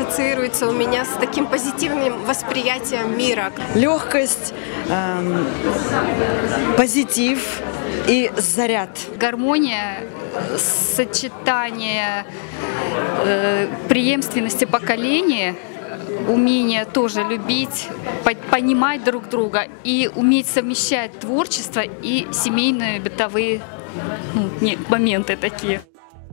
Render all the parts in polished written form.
ассоциируется у меня с таким позитивным восприятием мира. Легкость, позитив и заряд. Гармония, сочетание преемственности поколения, умение тоже любить, понимать друг друга и уметь совмещать творчество и семейные бытовые моменты такие.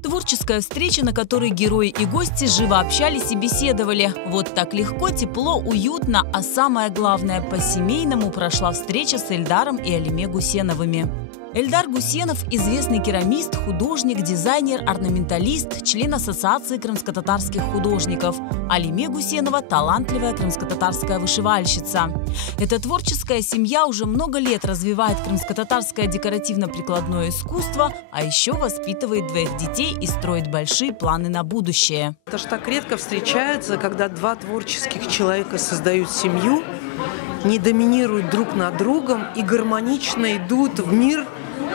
Творческая встреча, на которой герои и гости живо общались и беседовали. Вот так легко, тепло, уютно, а самое главное, по-семейному прошла встреча с Эльдаром и Алиме Гусеновыми. Эльдар Гусенов – известный керамист, художник, дизайнер, орнаменталист, член Ассоциации крымско-татарских художников. Алиме Гусенова – талантливая крымско-татарская вышивальщица. Эта творческая семья уже много лет развивает крымско-татарское декоративно-прикладное искусство, а еще воспитывает двоих детей и строит большие планы на будущее. Это ж так редко встречается, когда два творческих человека создают семью, не доминируют друг над другом и гармонично идут в мир,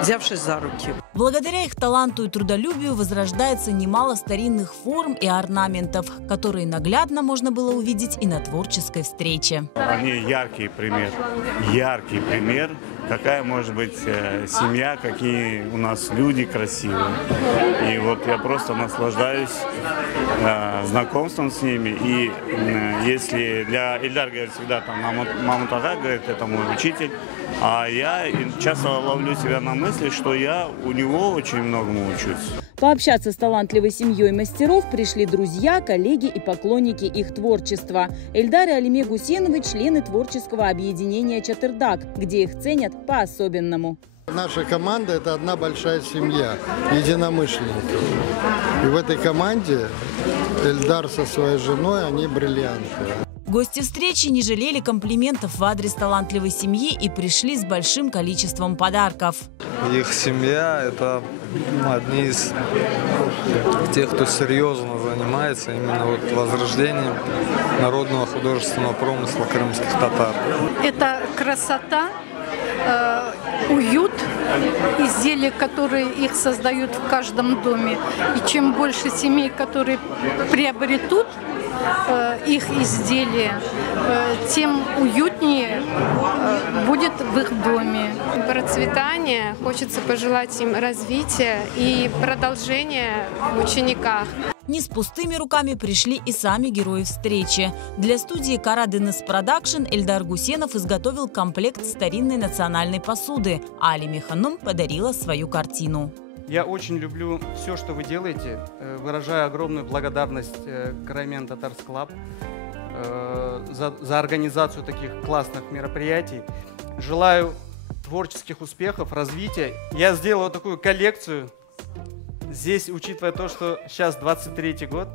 взявшись за руки. Благодаря их таланту и трудолюбию возрождается немало старинных форм и орнаментов, которые наглядно можно было увидеть и на творческой встрече. Они яркий пример, какая может быть семья, какие у нас люди красивые. И вот я просто наслаждаюсь знакомством с ними. И если для Эльдар говорит всегда, там, мама Тага, говорит, это мой учитель, а я часто ловлю себя на мысли, что я у него очень многому учусь. Пообщаться с талантливой семьей мастеров пришли друзья, коллеги и поклонники их творчества. Эльдар и Алиме Гусеновы – члены творческого объединения «Чатырдак», где их ценят по-особенному. Наша команда – это одна большая семья единомышленников. И в этой команде Эльдар со своей женой, они бриллианты. Гости встречи не жалели комплиментов в адрес талантливой семьи и пришли с большим количеством подарков. Их семья – это одни из тех, кто серьезно занимается именно вот возрождением народного художественного промысла крымских татар. Это красота, уют, изделия, которые их создают в каждом доме. И чем больше семей, которые приобретут их изделия, тем уютнее будет в их доме. Процветание, хочется пожелать им развития и продолжения в учениках. Не с пустыми руками пришли и сами герои встречи. Для студии «Караденес Продакшн» Эльдар Гусенов изготовил комплект старинной национальной посуды, а Алиме Ханум подарила свою картину. Я очень люблю все, что вы делаете. Выражаю огромную благодарность Карамен Татарс Клаб за организацию таких классных мероприятий. Желаю творческих успехов, развития. Я сделал вот такую коллекцию. Здесь, учитывая то, что сейчас 23-й год,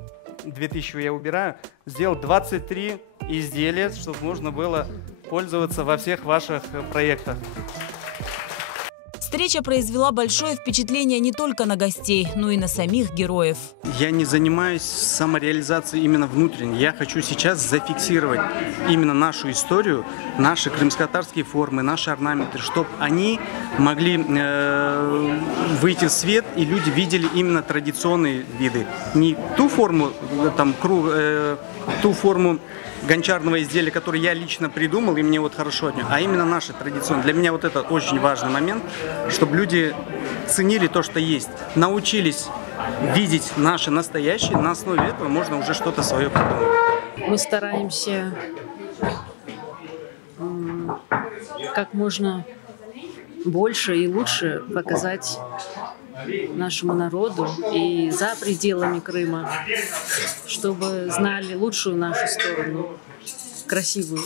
2000 я убираю, сделал 23 изделия, чтобы можно было пользоваться во всех ваших проектах. Встреча произвела большое впечатление не только на гостей, но и на самих героев. Я не занимаюсь самореализацией именно внутренней. Я хочу сейчас зафиксировать именно нашу историю, наши крымско-татарские формы, наши орнаменты, чтобы они могли выйти в свет, и люди видели именно традиционные виды. Не ту форму, там, ту форму гончарного изделия, который я лично придумал, и мне вот хорошо от него, а именно наши традиционные. Для меня вот это очень важный момент, чтобы люди ценили то, что есть, научились видеть наше настоящее, на основе этого можно уже что-то свое придумать. Мы стараемся как можно больше и лучше показать нашему народу и за пределами Крыма, чтобы знали лучшую нашу сторону, красивую.